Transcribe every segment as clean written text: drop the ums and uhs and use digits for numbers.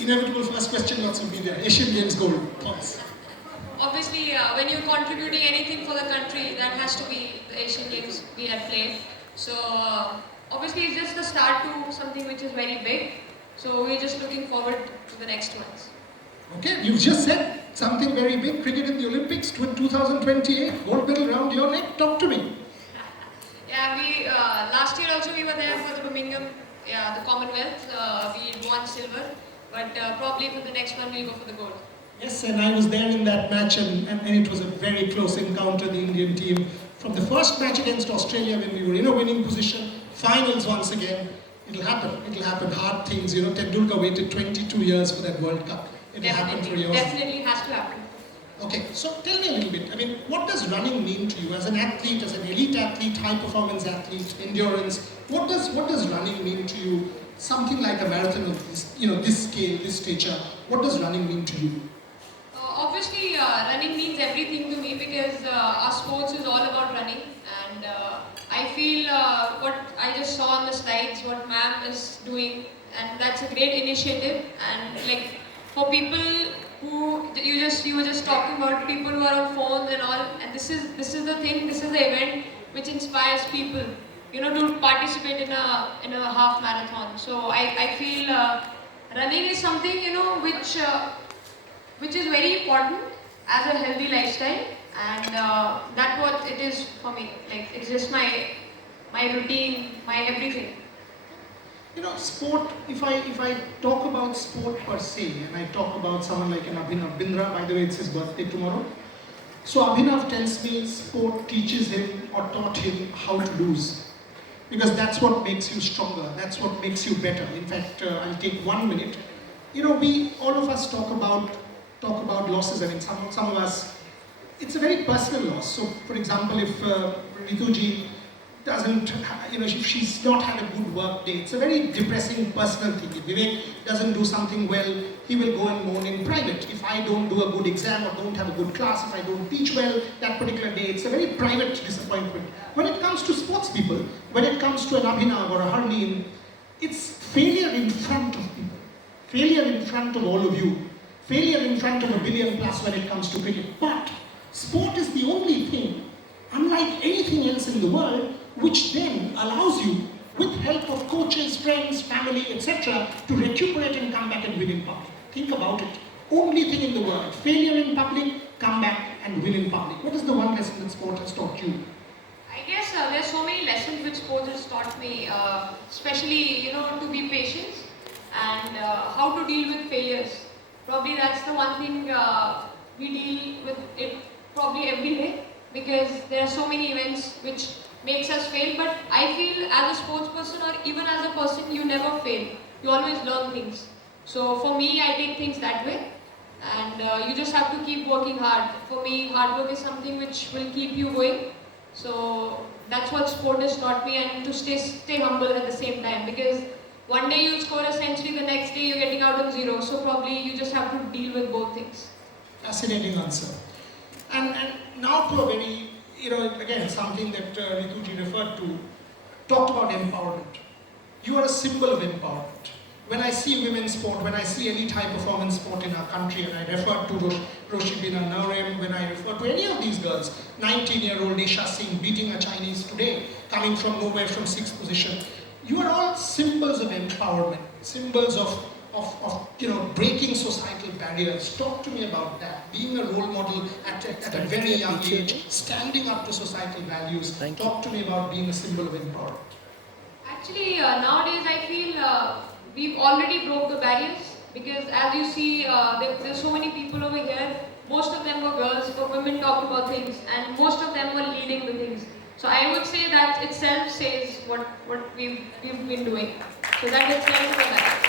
inevitable first question lots will be there. Asian Games gold. Thoughts? Obviously, when you're contributing anything for the country, that has to be the Asian Games we have played. So, obviously, it's just the start to something which is very big. So, we're just looking forward to the next ones. Okay, you've just said something very big. Cricket in the Olympics 2028, gold medal round your neck. Talk to me. Yeah, we last year also we were there for the Birmingham, the Commonwealth. We won silver, but probably for the next one we'll go for the gold. Yes, and I was there in that match, and it was a very close encounter. The Indian team, from the first match against Australia when we were in a winning position, finals once again. It'll happen. It'll happen. Hard things. You know, Tendulkar waited 22 years for that World Cup. It'll happen for yours. Definitely has to happen. Okay, so tell me a little bit. I mean, what does running mean to you as an athlete, as an elite athlete, high performance athlete, endurance? What does running mean to you? Something like a marathon of this, this scale, this stature. What does running mean to you? Obviously, running means everything to me because our sports is all about running, and I feel what I just saw on the slides, what ma'am is doing, and that's a great initiative. And like for people who you were just talking about people who are on phones and all, and this is the thing, this is the event which inspires people, to participate in a half marathon. So I feel running is something which is very important as a healthy lifestyle, and that's what it is for me. Like it's just my routine, my everything. Sport, if I talk about sport per se, and I talk about someone like an Abhinav Bindra, by the way, it's his birthday tomorrow. So Abhinav tells me sport teaches him or taught him how to lose. Because that's what makes you stronger, that's what makes you better. In fact, I'll take 1 minute. All of us talk about losses. I mean, some of us, it's a very personal loss. So, for example, if Rituji doesn't, if she's not had a good work day, it's a very depressing personal thing. If Vivek doesn't do something well, he will go and moan in private. If I don't do a good exam or don't have a good class, if I don't teach well that particular day, it's a very private disappointment. When it comes to sports people, when it comes to an Abhinav or a Harleen, it's failure in front of people, failure in front of all of you, failure in front of 1 billion plus when it comes to cricket. But sport is the only thing, unlike anything else in the world, which then allows you, with help of coaches, friends, family, etc., to recuperate and come back and win in public. Think about it. Only thing in the world. Failure in public, come back and win in public. What is the one lesson that sport has taught you? I guess there's so many lessons which sports has taught me, especially, to be patient and how to deal with failures. Probably that's the one thing we deal with it probably every day, because there are so many events which makes us fail. But I feel as a sports person or even as a person, you never fail. You always learn things. So for me, I take things that way, and you just have to keep working hard. For me, hard work is something which will keep you going. So that's what sport has taught me, and to stay humble at the same time, because one day you'll score a century, the next day you're getting out on zero. So probably you just have to deal with both things. Fascinating answer. And now to a very, again, something that Rituji referred to, talked about empowerment. You are a symbol of empowerment. When I see women's sport, when I see elite high performance sport in our country, and I refer to Roshi Bina Naurem, when I refer to any of these girls, 19-year-old Nesha Singh beating a Chinese today, coming from nowhere from 6th position, you are all symbols of empowerment, symbols of breaking societal barriers. Talk to me about that. Being a role model at a very young age, standing up to societal values. Talk to me about being a symbol of empowerment. Actually, nowadays I feel we've already broke the barriers, because as you see, there's so many people over here. Most of them were girls, but women talk about things, and most of them were leading the things. So I would say that itself says what we've been doing. So that itself is a matter.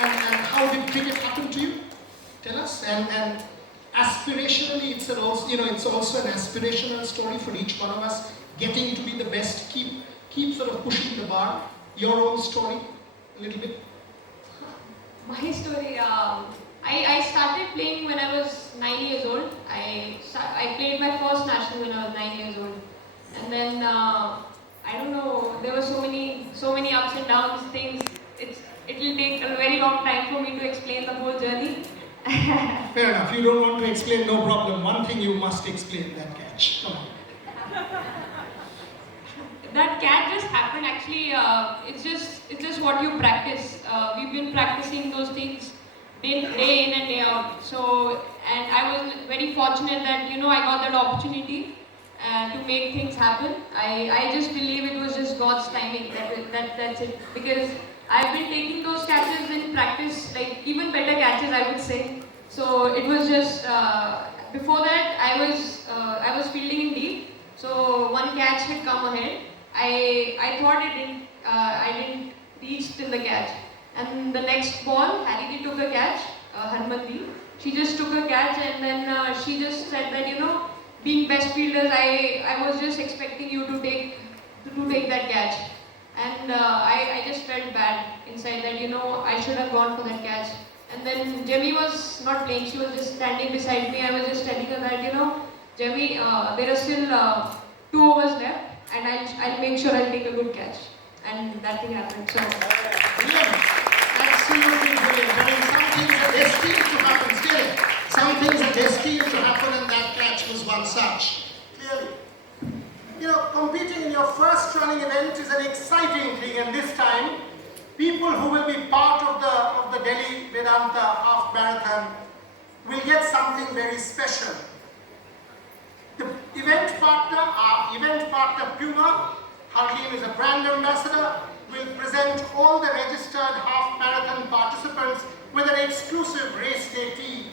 And how did cricket happen to you? Tell us. And aspirationally, it's also an aspirational story for each one of us. Getting to be the best, keep sort of pushing the bar. Your own story, a little bit. My story. I started playing when I was 9 years old. I played my first national when I was 9 years old, and then I don't know. There were so many ups and downs. Things. It will take a very long time for me to explain the whole journey. Fair enough. You don't want to explain, no problem. One thing you must explain, that catch. Come on. That catch just happened actually. It's just what you practice. We've been practicing those things day in and day out. So, and I was very fortunate that I got that opportunity to make things happen. I just believe it was just God's timing. That's it. Because I've been taking those catches in practice, like even better catches, I would say. So it was just before that I was fielding in deep. So one catch had come ahead. I thought I didn't reach till the catch. And the next ball, Harry took a catch, Harmandeep. She just took a catch and then she just said that, being best fielders, I was just expecting you to take that catch. And I just felt bad inside that, I should have gone for that catch. And then Jemmy was not playing, she was just standing beside me. I was just telling her that, Jemmy, there are still 2 overs left. And I'll make sure I'll take a good catch. And that thing happened. So Brilliant. Absolutely brilliant. I mean, some things are destined to happen still. Some things are destined to happen, and that catch was one such. Clearly. Competing in your first running event is an exciting thing, and this time, people who will be part of the Delhi Vedanta Half Marathon will get something very special. The event partner, our event partner Puma, Harleen is a brand ambassador, will present all the registered half marathon participants with an exclusive race day tee.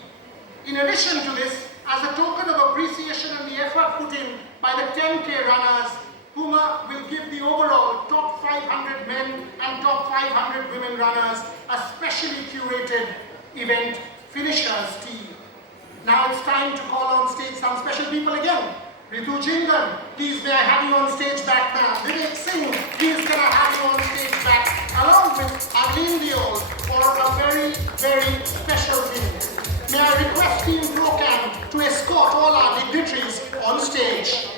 In addition to this, as a token of appreciation and the effort put in by the 10K runners, Puma will give the overall top 500 men and top 500 women runners a specially curated event finishers tee. Now it's time to call on stage some special people again. Ritu Jindal, please may I have you on stage back now. Vivek Singh, please can I have you on stage back, along with Arlene Diol for a very, very special thing. May I request Team Procam to escort all our dignitaries on stage.